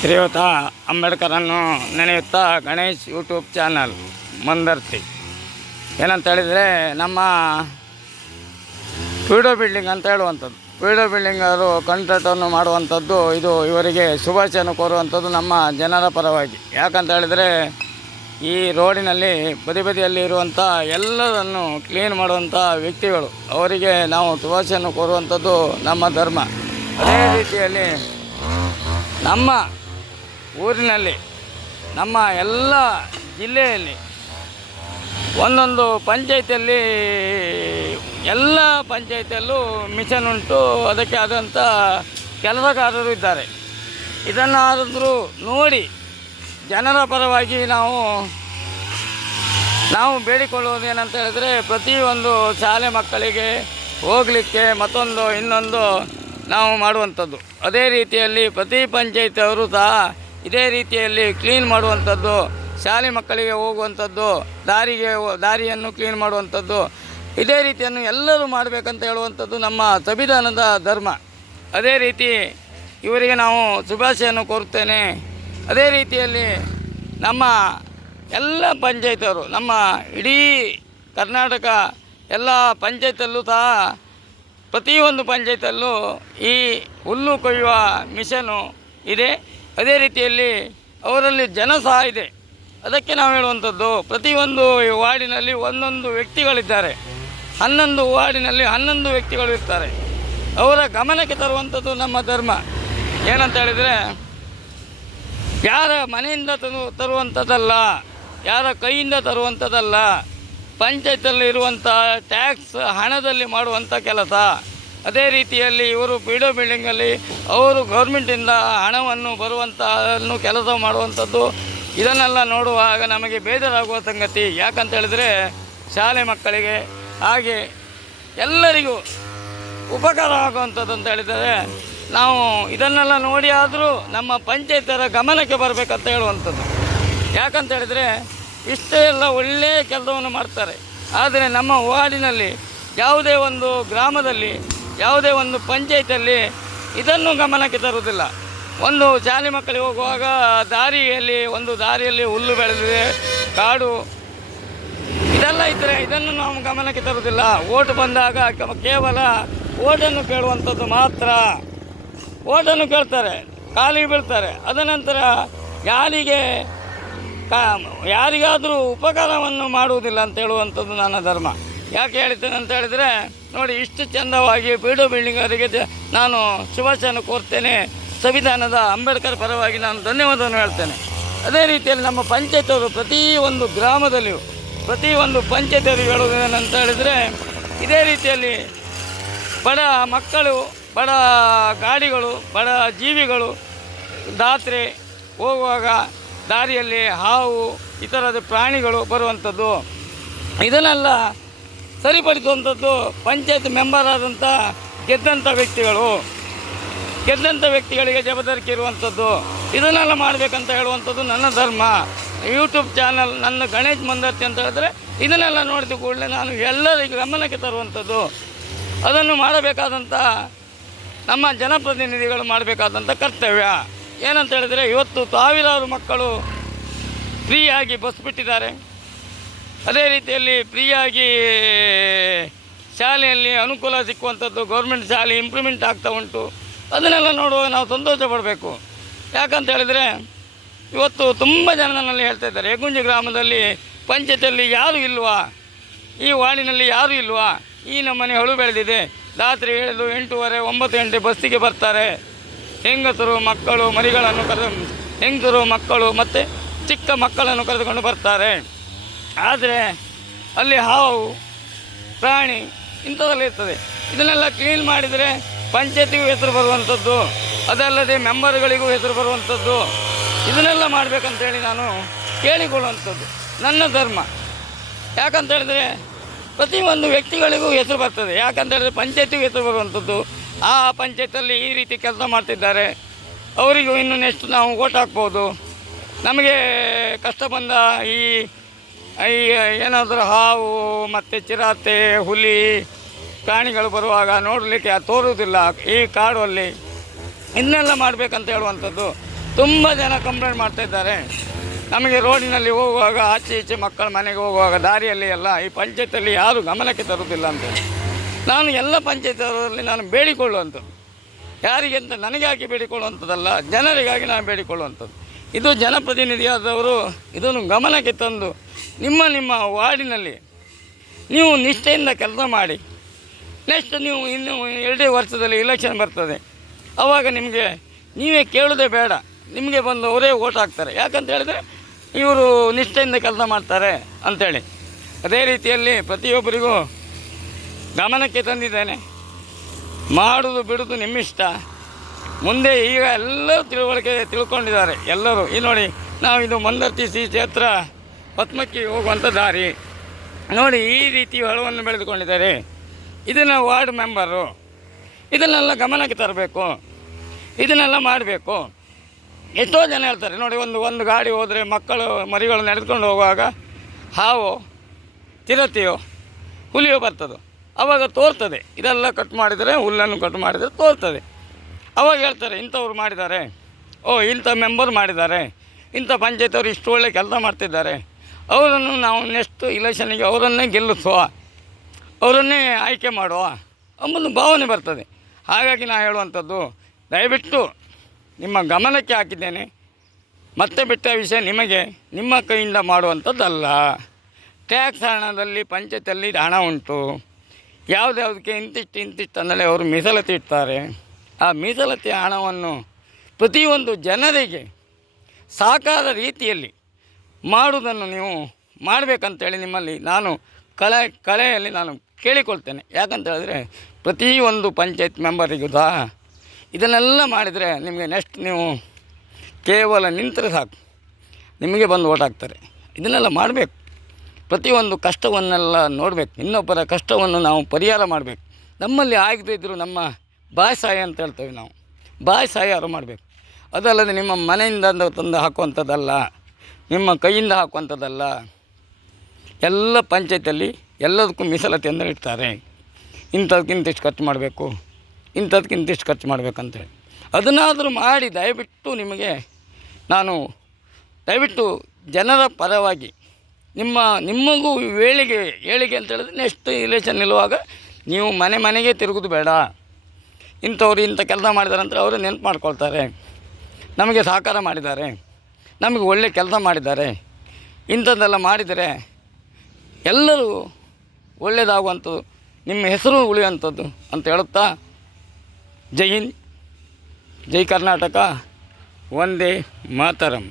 ಶ್ರೀಯುತ ಅಂಬೇಡ್ಕರನ್ನು ನೆನೆಯುತ್ತಾ Ganesh YouTube channel Mandarthi. ಏನಂತ ಹೇಳಿದರೆ, ನಮ್ಮ ವಿಡೋ ಬಿಲ್ಡಿಂಗ್ ಅಂತ ಹೇಳುವಂಥದ್ದು, ವಿಡೋ ಬಿಲ್ಡಿಂಗ್ ಅವರು ಕಾಂಟ್ರಾಕ್ಟನ್ನು ಮಾಡುವಂಥದ್ದು, ಇದು ಇವರಿಗೆ ಶುಭಾಶಯವನ್ನು ಕೋರುವಂಥದ್ದು ನಮ್ಮ ಜನರ ಪರವಾಗಿ. ಯಾಕಂತ ಹೇಳಿದರೆ, ಈ ರೋಡಿನಲ್ಲಿ ಬದಿಯಲ್ಲಿ ಇರುವಂಥ ಎಲ್ಲದನ್ನು ಕ್ಲೀನ್ ಮಾಡುವಂಥ ವ್ಯಕ್ತಿಗಳು, ಅವರಿಗೆ ನಾವು ಶುಭಾಶಯವನ್ನು ಕೋರುವಂಥದ್ದು ನಮ್ಮ ಧರ್ಮ. ಅದೇ ರೀತಿಯಲ್ಲಿ ನಮ್ಮ ಊರಿನಲ್ಲಿ, ನಮ್ಮ ಎಲ್ಲ ಜಿಲ್ಲೆಯಲ್ಲಿ ಒಂದೊಂದು ಪಂಚಾಯತಿಯಲ್ಲಿ, ಎಲ್ಲ ಪಂಚಾಯತಿಯಲ್ಲೂ ಮಿಷನ್ ಉಂಟು, ಅದಕ್ಕೆ ಆದಂಥ ಕೆಲಸಗಾರರು ಇದ್ದಾರೆ. ಇದನ್ನಾದರೂ ನೋಡಿ ಜನರ ಪರವಾಗಿ ನಾವು ಬೇಡಿಕೊಳ್ಳುವುದು ಏನಂತ ಹೇಳಿದರೆ, ಪ್ರತಿಯೊಂದು ಶಾಲೆ ಮಕ್ಕಳಿಗೆ ಹೋಗಲಿಕ್ಕೆ ಮತ್ತೊಂದು ಇನ್ನೊಂದು ನಾವು ಮಾಡುವಂಥದ್ದು. ಅದೇ ರೀತಿಯಲ್ಲಿ ಪ್ರತಿ ಪಂಚಾಯತಿಯವರು ಸಹ ಇದೇ ರೀತಿಯಲ್ಲಿ ಕ್ಲೀನ್ ಮಾಡುವಂಥದ್ದು, ಶಾಲೆ ಮಕ್ಕಳಿಗೆ ಹೋಗುವಂಥದ್ದು, ದಾರಿಯನ್ನು ಕ್ಲೀನ್ ಮಾಡುವಂಥದ್ದು, ಇದೇ ರೀತಿಯನ್ನು ಎಲ್ಲರೂ ಮಾಡಬೇಕಂತ ಹೇಳುವಂಥದ್ದು ನಮ್ಮ ಸಂವಿಧಾನದ ಧರ್ಮ. ಅದೇ ರೀತಿ ಇವರಿಗೆ ನಾವು ಶುಭಾಶಯನ್ನು ಕೋರುತ್ತೇನೆ. ಅದೇ ರೀತಿಯಲ್ಲಿ ನಮ್ಮ ಎಲ್ಲ ಪಂಚಾಯತಿಯವರು, ನಮ್ಮ ಇಡೀ ಕರ್ನಾಟಕ ಎಲ್ಲ ಪಂಚಾಯತಲ್ಲೂ ಸಹ ಪ್ರತಿಯೊಂದು ಪಂಚಾಯತಲ್ಲೂ ಈ ಹುಲ್ಲು ಕೊಯ್ಯುವ ಮಿಷನು ಇದೆ. ಅದೇ ರೀತಿಯಲ್ಲಿ ಅವರಲ್ಲಿ ಜನ ಸಹ ಇದೆ. ಅದಕ್ಕೆ ನಾವು ಹೇಳುವಂಥದ್ದು, ಪ್ರತಿಯೊಂದು ವಾರ್ಡಿನಲ್ಲಿ ಒಂದೊಂದು ವ್ಯಕ್ತಿಗಳಿದ್ದಾರೆ, 11 ವಾರ್ಡಿನಲ್ಲಿ 11 ವ್ಯಕ್ತಿಗಳು ಇರ್ತಾರೆ. ಅವರ ಗಮನಕ್ಕೆ ತರುವಂಥದ್ದು ನಮ್ಮ ಧರ್ಮ. ಏನಂತ ಹೇಳಿದರೆ, ಯಾರ ಮನೆಯಿಂದ ತರುವಂಥದ್ದಲ್ಲ, ಯಾರ ಕೈಯಿಂದ ತರುವಂಥದ್ದಲ್ಲ, ಪಂಚಾಯತಲ್ಲಿ ಇರುವಂಥ ಟ್ಯಾಕ್ಸ್ ಹಣದಲ್ಲಿ ಮಾಡುವಂಥ ಕೆಲಸ. ಅದೇ ರೀತಿಯಲ್ಲಿ ಇವರು ವಿಡೋ ಬಿಲ್ಡಿಂಗಲ್ಲಿ ಅವರು ಗೌರ್ಮೆಂಟಿಂದ ಹಣವನ್ನು ಬರುವಂಥನ್ನು ಕೆಲಸ ಮಾಡುವಂಥದ್ದು. ಇದನ್ನೆಲ್ಲ ನೋಡುವಾಗ ನಮಗೆ ಬೇಜಾರಾಗುವ ಸಂಗತಿ. ಯಾಕಂತ ಹೇಳಿದರೆ, ಶಾಲೆ ಮಕ್ಕಳಿಗೆ ಹಾಗೆ ಎಲ್ಲರಿಗೂ ಉಪಕಾರ ಆಗುವಂಥದ್ದು ಅಂತ ಹೇಳಿದರೆ, ನಾವು ಇದನ್ನೆಲ್ಲ ನೋಡಿ ಆದರೂ ನಮ್ಮ ಪಂಚಾಯತರ ಗಮನಕ್ಕೆ ಬರಬೇಕಂತ ಹೇಳುವಂಥದ್ದು. ಯಾಕಂತ ಹೇಳಿದರೆ, ಇಷ್ಟೇ ಎಲ್ಲ ಒಳ್ಳೆಯ ಕೆಲಸವನ್ನು ಮಾಡ್ತಾರೆ. ಆದರೆ ನಮ್ಮ ವಾರ್ಡಿನಲ್ಲಿ, ಯಾವುದೇ ಒಂದು ಗ್ರಾಮದಲ್ಲಿ, ಯಾವುದೇ ಒಂದು ಪಂಚಾಯತಲ್ಲಿ ಇದನ್ನು ಗಮನಕ್ಕೆ ತರುವುದಿಲ್ಲ. ಒಂದು ಶಾಲೆ ಮಕ್ಕಳಿಗೆ ಹೋಗುವಾಗ ದಾರಿಯಲ್ಲಿ ಹುಲ್ಲು ಬೆಳೆದಿದೆ, ಕಾಡು ಇದೆಲ್ಲ ಇದ್ದರೆ ಇದನ್ನು ನಾವು ಗಮನಕ್ಕೆ ತರುವುದಿಲ್ಲ. ಓಟು ಬಂದಾಗ ಕೇವಲ ಓಟನ್ನು ಕೇಳುವಂಥದ್ದು ಮಾತ್ರ. ಓಟನ್ನು ಕೇಳ್ತಾರೆ, ಕಾಲಿಗೆ ಬೀಳ್ತಾರೆ. ಅದನಂತರ ಯಾರಿಗಾದರೂ ಉಪಕಾರವನ್ನು ಮಾಡುವುದಿಲ್ಲ ಅಂತ ಹೇಳುವಂಥದ್ದು ನನ್ನ ಧರ್ಮ. ಯಾಕೆ ಹೇಳ್ತೇನೆ ಅಂತ ಹೇಳಿದರೆ, ನೋಡಿ, ಇಷ್ಟು ಚೆಂದವಾಗಿ ವಿಡೋ ಬಿಲ್ಡಿಂಗ್ ಅವರಿಗೆ ನಾನು ಶುಭಾಶಯವನ್ನು ಕೋರ್ತೇನೆ. ಸಂವಿಧಾನದ ಅಂಬೇಡ್ಕರ್ ಪರವಾಗಿ ನಾನು ಧನ್ಯವಾದವನ್ನು ಹೇಳ್ತೇನೆ. ಅದೇ ರೀತಿಯಲ್ಲಿ ನಮ್ಮ ಪಂಚಾಯತವರು ಪ್ರತಿಯೊಂದು ಗ್ರಾಮದಲ್ಲಿಯೂ, ಪ್ರತಿಯೊಂದು ಪಂಚಾಯತಿಯವರು ಹೇಳುವುದೇನಂತ ಹೇಳಿದರೆ, ಇದೇ ರೀತಿಯಲ್ಲಿ ಬಡ ಮಕ್ಕಳು, ಬಡ ಗಾಡಿಗಳು, ಬಡ ಜೀವಿಗಳು ಜಾತ್ರೆ ಹೋಗುವಾಗ ದಾರಿಯಲ್ಲಿ ಹಾವು ಇತರದ ಪ್ರಾಣಿಗಳು ಬರುವಂಥದ್ದು, ಇದನ್ನೆಲ್ಲ ಸರಿಪಡಿಸುವಂಥದ್ದು ಪಂಚಾಯತ್ ಮೆಂಬರ್ ಆದಂಥ ಗೆದ್ದಂಥ ವ್ಯಕ್ತಿಗಳಿಗೆ ಜವಾಬ್ದಾರಿಕೆ ಇರುವಂಥದ್ದು. ಇದನ್ನೆಲ್ಲ ಮಾಡಬೇಕಂತ ಹೇಳುವಂಥದ್ದು ನನ್ನ ಧರ್ಮ. ಯೂಟ್ಯೂಬ್ ಚಾನಲ್ ನನ್ನ ಗಣೇಶ್ ಮಂದರ್ತಿ ಅಂತ ಹೇಳಿದ್ರೆ, ಇದನ್ನೆಲ್ಲ ನೋಡಿದ ಕೂಡಲೇ ನಾನು ಎಲ್ಲರಿಗೂ ಗಮನಕ್ಕೆ ತರುವಂಥದ್ದು. ಅದನ್ನು ಮಾಡಬೇಕಾದಂಥ ನಮ್ಮ ಜನಪ್ರತಿನಿಧಿಗಳು ಮಾಡಬೇಕಾದಂಥ ಕರ್ತವ್ಯ. ಏನಂತ ಹೇಳಿದರೆ, ಇವತ್ತು ಸಾವಿರಾರು ಮಕ್ಕಳು ಫ್ರೀಯಾಗಿ ಬಸ್ ಬಿಟ್ಟಿದ್ದಾರೆ. ಅದೇ ರೀತಿಯಲ್ಲಿ ಫ್ರೀಯಾಗಿ ಶಾಲೆಯಲ್ಲಿ ಅನುಕೂಲ ಸಿಕ್ಕುವಂಥದ್ದು, ಗೌರ್ಮೆಂಟ್ ಶಾಲೆ ಇಂಪ್ರೂವ್ಮೆಂಟ್ ಆಗ್ತಾ ಉಂಟು. ಅದನ್ನೆಲ್ಲ ನೋಡುವಾಗ ನಾವು ಸಂತೋಷ ಪಡಬೇಕು. ಯಾಕಂತ ಹೇಳಿದರೆ, ಇವತ್ತು ತುಂಬ ಜನ ನನ್ನಲ್ಲಿ ಹೇಳ್ತಾ ಇದ್ದಾರೆ, ಹೆಗ್ಗುಂಜಿ ಗ್ರಾಮದಲ್ಲಿ ಪಂಚಾಯತಿಯಲ್ಲಿ ಯಾರೂ ಇಲ್ವಾ, ಈ ವಾರ್ಡಿನಲ್ಲಿ ಯಾರೂ ಇಲ್ವಾ, ಈ ನಮ್ಮನೆ ಹೊಳು ಬೆಳೆದಿದೆ, ರಾತ್ರಿ 7, 8:30, 9 ಗಂಟೆ ಬಸ್ಸಿಗೆ ಬರ್ತಾರೆ. ಹೆಂಗಸರು ಮಕ್ಕಳು ಮರಿಗಳನ್ನು ಹೆಂಗಸರು ಮಕ್ಕಳು ಮತ್ತು ಚಿಕ್ಕ ಮಕ್ಕಳನ್ನು ಕರೆದುಕೊಂಡು ಬರ್ತಾರೆ. ಆದರೆ ಅಲ್ಲಿ ಹಾವು ಪ್ರಾಣಿ ಇಂಥದ್ದೆಲ್ಲ ಇರ್ತದೆ. ಇದನ್ನೆಲ್ಲ ಕ್ಲೀನ್ ಮಾಡಿದರೆ ಪಂಚಾಯತಿಗೂ ಹೆಸರು ಬರುವಂಥದ್ದು, ಅದಲ್ಲದೆ ಮೆಂಬರ್ಗಳಿಗೂ ಹೆಸರು ಬರುವಂಥದ್ದು. ಇದನ್ನೆಲ್ಲ ಮಾಡಬೇಕಂತೇಳಿ ನಾನು ಕೇಳಿಕೊಳ್ಳುವಂಥದ್ದು ನನ್ನ ಧರ್ಮ. ಯಾಕಂತ ಹೇಳಿದರೆ, ಪ್ರತಿಯೊಂದು ವ್ಯಕ್ತಿಗಳಿಗೂ ಹೆಸರು ಬರ್ತದೆ. ಯಾಕಂತ ಹೇಳಿದ್ರೆ ಪಂಚಾಯತಿಗೂ ಹೆಸರು ಬರುವಂಥದ್ದು. ಆ ಪಂಚಾಯತಲ್ಲಿ ಈ ರೀತಿ ಕೆಲಸ ಮಾಡ್ತಿದ್ದಾರೆ, ಅವರಿಗೂ ಇನ್ನು ನೆಕ್ಸ್ಟ್ ನಾವು ಓಟ್ ಹಾಕ್ಬೋದು. ನಮಗೆ ಕಷ್ಟ ಬಂದ ಈ ಏನಾದರೂ ಹಾವು ಮತ್ತು ಚಿರತೆ, ಹುಲಿ, ಪ್ರಾಣಿಗಳು ಬರುವಾಗ ನೋಡಲಿಕ್ಕೆ ತೋರುವುದಿಲ್ಲ ಈ ಕಾಡಲ್ಲಿ. ಇನ್ನೆಲ್ಲ ಮಾಡಬೇಕಂತ ಹೇಳುವಂಥದ್ದು ತುಂಬ ಜನ ಕಂಪ್ಲೇಂಟ್ ಮಾಡ್ತಾಯಿದ್ದಾರೆ. ನಮಗೆ ರೋಡಿನಲ್ಲಿ ಹೋಗುವಾಗ ಆಚೆ ಈಚೆ ಮಕ್ಕಳ ಮನೆಗೆ ಹೋಗುವಾಗ ದಾರಿಯಲ್ಲಿ ಎಲ್ಲ ಈ ಪಂಚಾಯತಲ್ಲಿ ಯಾರೂ ಗಮನಕ್ಕೆ ತರುವುದಿಲ್ಲ ಅಂತೇಳಿ ನಾನು ಎಲ್ಲ ಪಂಚಾಯತರಲ್ಲಿ ನಾನು ಬೇಡಿಕೊಳ್ಳುವಂಥದ್ದು. ಯಾರಿಗೆ ಅಂತ ನನಗೆ ಹಾಕಿ ಬೇಡಿಕೊಳ್ಳುವಂಥದ್ದಲ್ಲ, ಜನರಿಗಾಗಿ ನಾನು ಬೇಡಿಕೊಳ್ಳುವಂಥದ್ದು. ಇದು ಜನಪ್ರತಿನಿಧಿಯಾದವರು ಇದನ್ನು ಗಮನಕ್ಕೆ ತಂದು ನಿಮ್ಮ ವಾರ್ಡಿನಲ್ಲಿ ನೀವು ನಿಷ್ಠೆಯಿಂದ ಕೆಲಸ ಮಾಡಿ. ನೆಕ್ಸ್ಟ್ ನೀವು ಇನ್ನು 2 ವರ್ಷದಲ್ಲಿ ಇಲೆಕ್ಷನ್ ಬರ್ತದೆ, ಆವಾಗ ನಿಮಗೆ ನೀವೇ ಕೇಳೋದೇ ಬೇಡ, ನಿಮಗೆ ಬಂದು ಅವರೇ ಓಟ್ ಹಾಕ್ತಾರೆ. ಯಾಕಂತ ಹೇಳಿದ್ರೆ ಇವರು ನಿಷ್ಠೆಯಿಂದ ಕೆಲಸ ಮಾಡ್ತಾರೆ ಅಂಥೇಳಿ. ಅದೇ ರೀತಿಯಲ್ಲಿ ಪ್ರತಿಯೊಬ್ಬರಿಗೂ ಗಮನಕ್ಕೆ ತಂದಿದ್ದೇನೆ. ಮಾಡೋದು ಬಿಡೋದು ನಿಮ್ಮಿಷ್ಟ. ಮುಂದೆ ಈಗ ಎಲ್ಲರೂ ತಿಳ್ಕೊಂಡಿದ್ದಾರೆ ಎಲ್ಲರೂ. ಈ ನೋಡಿ, ನಾವು ಇದು ಮಂದರ್ತಿ ಸಿ ಕ್ಷೇತ್ರ ಪದ್ಮಕ್ಕಿ ಹೋಗುವಂಥ ದಾರಿ ನೋಡಿ, ಈ ರೀತಿ ಹೊಳವನ್ನು ಬೆಳೆದುಕೊಂಡಿದ್ದಾರೆ. ಇದನ್ನು ವಾರ್ಡ್ ಮೆಂಬರು ಇದನ್ನೆಲ್ಲ ಗಮನಕ್ಕೆ ತರಬೇಕು, ಇದನ್ನೆಲ್ಲ ಮಾಡಬೇಕು. ಎಷ್ಟೋ ಜನ ಹೇಳ್ತಾರೆ ನೋಡಿ, ಒಂದು ಗಾಡಿ ಹೋದರೆ ಮಕ್ಕಳು ಮರಿಗಳು ನಡೆದುಕೊಂಡು ಹೋಗುವಾಗ ಹಾವು ಚಿರತೆಯೋ ಹುಲಿಯೋ ಬರ್ತದೆ, ಆವಾಗ ತೋರ್ತದೆ. ಇದೆಲ್ಲ ಕಟ್ ಮಾಡಿದರೆ, ಹುಲ್ಲನ್ನು ಕಟ್ ಮಾಡಿದರೆ ತೋರ್ತದೆ. ಅವಾಗ ಹೇಳ್ತಾರೆ ಇಂಥವ್ರು ಮಾಡಿದ್ದಾರೆ, ಇಂಥ ಮೆಂಬರ್ ಮಾಡಿದ್ದಾರೆ, ಇಂಥ ಪಂಚಾಯತವ್ರು ಇಷ್ಟು ಒಳ್ಳೆ ಕೆಲಸ ಮಾಡ್ತಿದ್ದಾರೆ, ಅವರನ್ನು ನಾವು ನೆಕ್ಸ್ಟ್ ಇಲೆಕ್ಷನ್ನಿಗೆ ಅವರನ್ನೇ ಗೆಲ್ಲಿಸುವ, ಅವರನ್ನೇ ಆಯ್ಕೆ ಮಾಡುವ ಎಂಬುದು ಭಾವನೆ ಬರ್ತದೆ. ಹಾಗಾಗಿ ನಾನು ಹೇಳುವಂಥದ್ದು, ದಯವಿಟ್ಟು ನಿಮ್ಮ ಗಮನಕ್ಕೆ ಹಾಕಿದ್ದೇನೆ. ಮತ್ತೆ ಬಿಟ್ಟ ವಿಷಯ ನಿಮಗೆ ನಿಮ್ಮ ಕೈಯಿಂದ ಮಾಡುವಂಥದ್ದಲ್ಲ. ಟ್ಯಾಕ್ಸ್ ಹಣದಲ್ಲಿ ಪಂಚಾಯತಲ್ಲಿ ಹಣ ಉಂಟು. ಯಾವುದ್ಯಾವುದಕ್ಕೆ ಇಂತಿಷ್ಟು ಅಂದರೆ ಅವರು ಮೀಸಲಾತಿ ಇಡ್ತಾರೆ. ಆ ಮೀಸಲಾತಿ ಹಣವನ್ನು ಪ್ರತಿಯೊಂದು ಜನರಿಗೆ ಸಾಕಾದ ರೀತಿಯಲ್ಲಿ ಮಾಡುವುದನ್ನು ನೀವು ಮಾಡಬೇಕಂತೇಳಿ ನಿಮ್ಮಲ್ಲಿ ನಾನು ಕಳೆಯಲ್ಲಿ ನಾನು ಕೇಳಿಕೊಳ್ತೇನೆ. ಯಾಕಂತ ಹೇಳಿದ್ರೆ ಪ್ರತಿಯೊಂದು ಪಂಚಾಯತ್ ಮೆಂಬರಿಗೂ ಸಹ ಇದನ್ನೆಲ್ಲ ಮಾಡಿದರೆ ನಿಮಗೆ ನೆಕ್ಸ್ಟ್ ನೀವು ಕೇವಲ ನಿಂತರೆ ಸಾಕು, ನಿಮಗೆ ಬಂದು ಓಟ್ ಹಾಕ್ತಾರೆ. ಇದನ್ನೆಲ್ಲ ಮಾಡಬೇಕು. ಪ್ರತಿಯೊಂದು ಕಷ್ಟವನ್ನೆಲ್ಲ ನೋಡಬೇಕು. ಇನ್ನೊಬ್ಬರ ಕಷ್ಟವನ್ನು ನಾವು ಪರಿಹಾರ ಮಾಡಬೇಕು. ನಮ್ಮಲ್ಲಿ ಆಗದೇ ಇದ್ದರೂ ನಮ್ಮ ಬಾಯಿ ಸಹಾಯ ಅಂತ ಹೇಳ್ತೇವೆ ನಾವು, ಬಾಯಿ ಸಹಾಯ ಮಾಡಬೇಕು. ಅದಲ್ಲದೆ ನಿಮ್ಮ ಮನೆಯಿಂದ ತಂದು ಹಾಕುವಂಥದ್ದಲ್ಲ, ನಿಮ್ಮ ಕೈಯಿಂದ ಹಾಕುವಂಥದ್ದಲ್ಲ. ಎಲ್ಲ ಪಂಚಾಯತಲ್ಲಿ ಎಲ್ಲದಕ್ಕೂ ಮೀಸಲಾತಿ ಅಂದರೆ ಇಡ್ತಾರೆ. ಇಂಥದಕ್ಕಿಂತಿಷ್ಟು ಖರ್ಚು ಮಾಡಬೇಕು, ಇಂಥದಕ್ಕಿಂತಿಷ್ಟು ಖರ್ಚು ಮಾಡಬೇಕಂತೇಳಿ ಅದನ್ನಾದರೂ ಮಾಡಿ ದಯವಿಟ್ಟು ನಿಮಗೆ ನಾನು ದಯವಿಟ್ಟು ಜನರ ಪರವಾಗಿ ನಿಮಗೂ ಏಳಿಗೆ ಅಂತ ಹೇಳಿದ್ರೆ ನೆಕ್ಸ್ಟ್ ಇಲೆಕ್ಷನ್ ನಿಲ್ಲುವಾಗ ನೀವು ಮನೆಗೆ ತಿರುಗೋದು ಬೇಡ. ಇಂಥವ್ರು ಇಂಥ ಕೆಲಸ ಮಾಡಿದ್ದಾರೆ ಅಂತ ಅವರು ನೆನಪು ಮಾಡ್ಕೊಳ್ತಾರೆ, ನಮಗೆ ಸಹಕಾರ ಮಾಡಿದ್ದಾರೆ, ನಮಗೆ ಒಳ್ಳೆ ಕೆಲಸ ಮಾಡಿದ್ದಾರೆ, ಇಂಥದ್ದೆಲ್ಲ ಮಾಡಿದರೆ ಎಲ್ಲರೂ ಒಳ್ಳೆಯದಾಗುವಂಥದ್ದು, ನಿಮ್ಮ ಹೆಸರು ಉಳಿಯುವಂಥದ್ದು ಅಂತ ಹೇಳುತ್ತಾ, ಜೈ ಹಿಂದ್, ಜೈ ಕರ್ನಾಟಕ, ವಂದೇ ಮಾತರಂ.